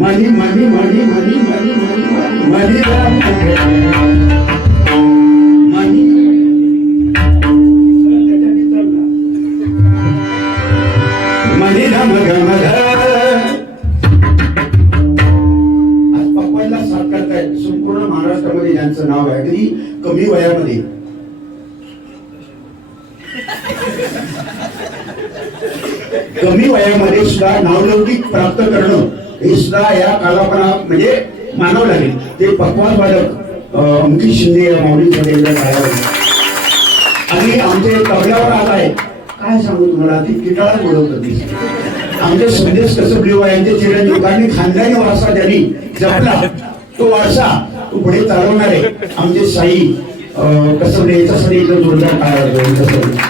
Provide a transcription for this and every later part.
मनी मनी मनी मनी मनी मनी मनी राम पकवान बालक अंकित शिंदे या आणि आमचे तबल्यावर आलाय काय सांगू तुम्हाला? ती किटाळा बोलवत होती. आमचे संदेश कसबलेवा यांचे चिरंजीव कारण खानदानी वारसा त्यांनी जपला. तो वारसा तो पुढे चालवणारे आमचे साई कसं कसबले याच्यासाठी एकदम जोरदार काय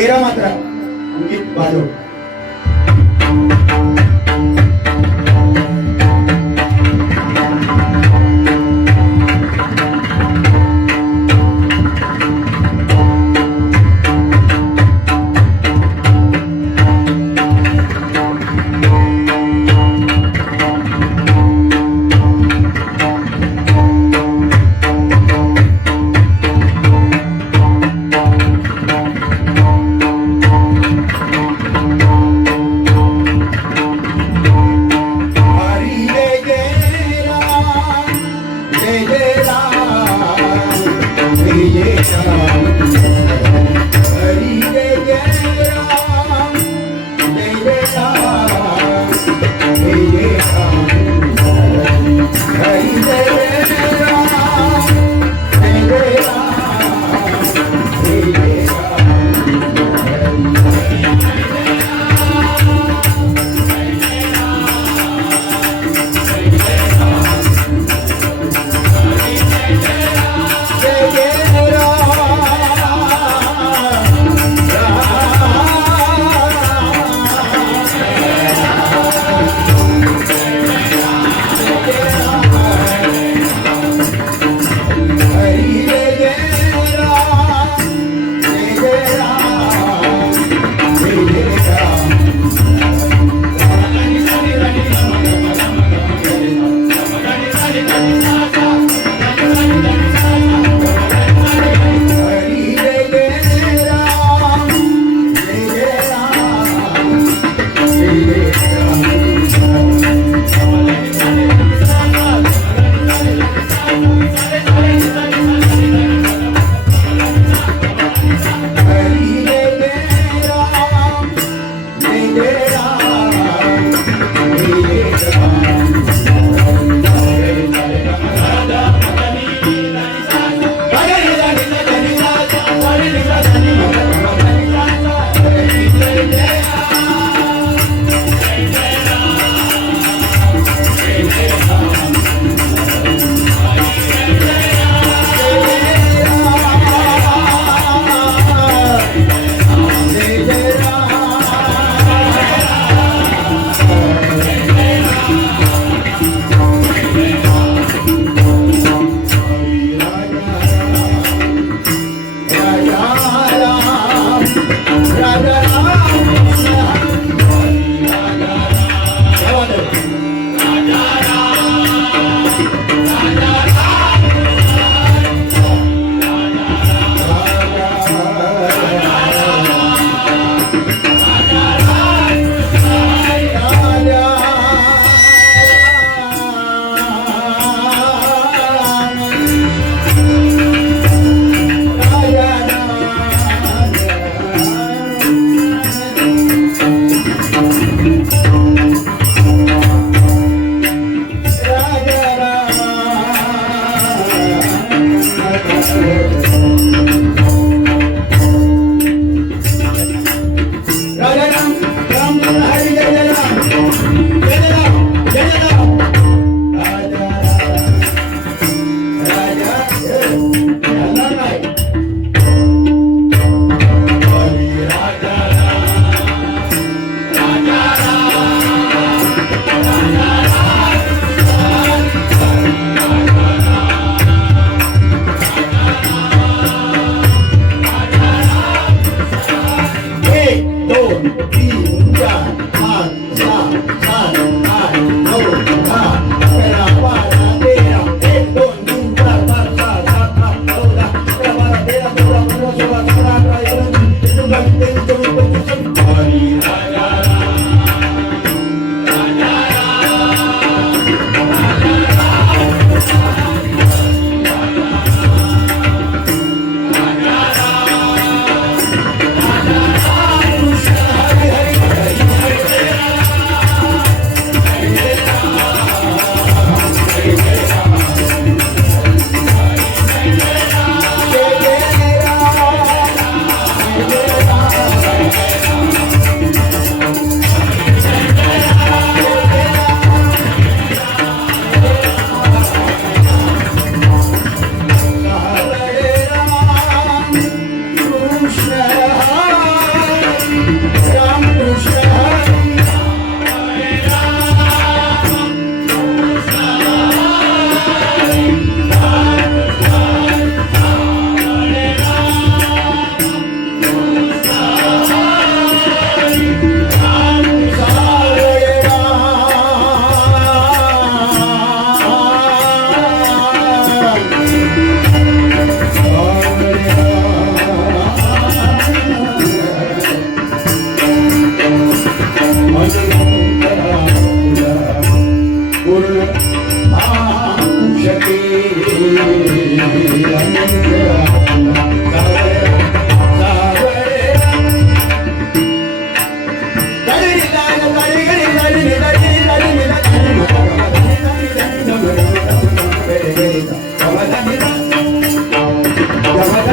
तेरा मात्रा अंकित बाजव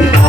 Oh,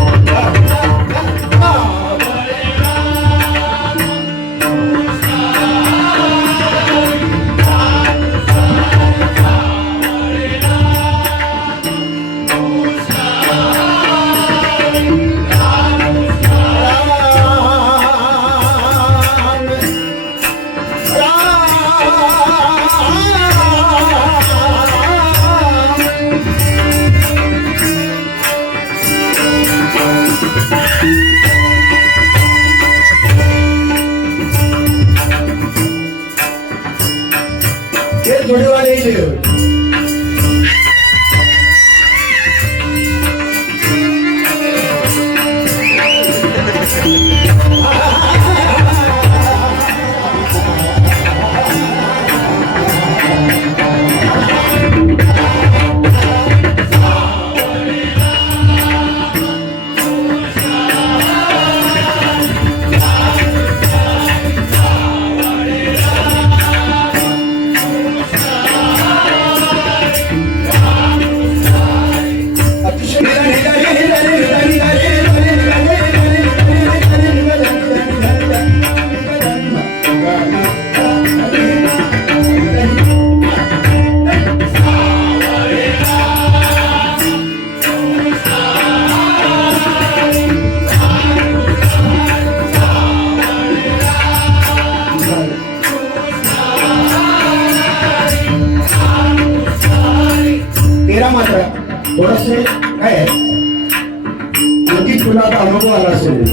आला असेल.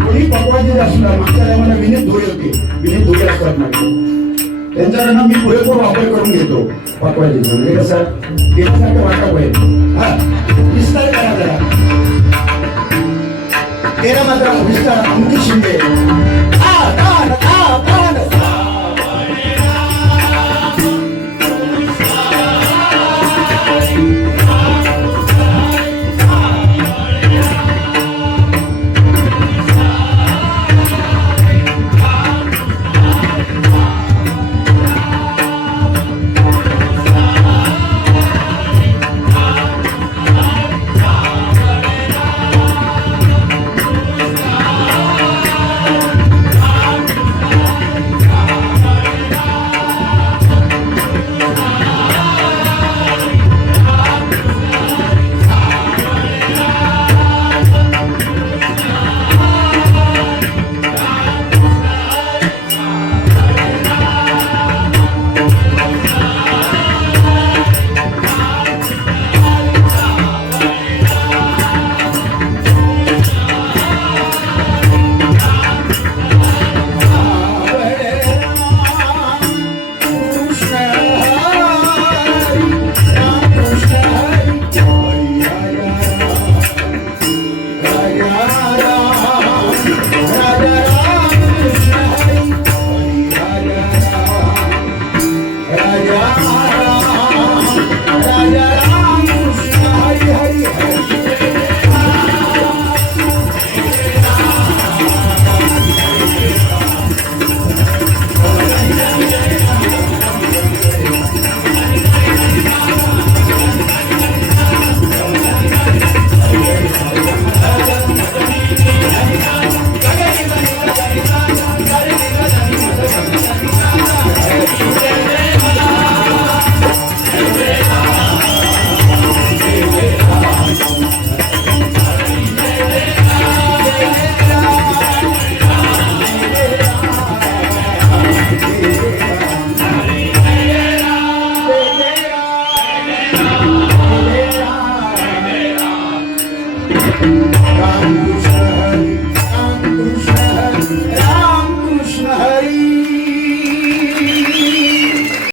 कोणी पकवाजी असणार मागच्या टायमाला विनीत धुळे होते. विनीत धुळे असतात ना. त्यांच्याकडनं मी पण वापर करून घेतो पकवाजीचा. म्हणजे कसं? त्यांच्यासारखं वाटप आहे हा. विस्तार करा जरा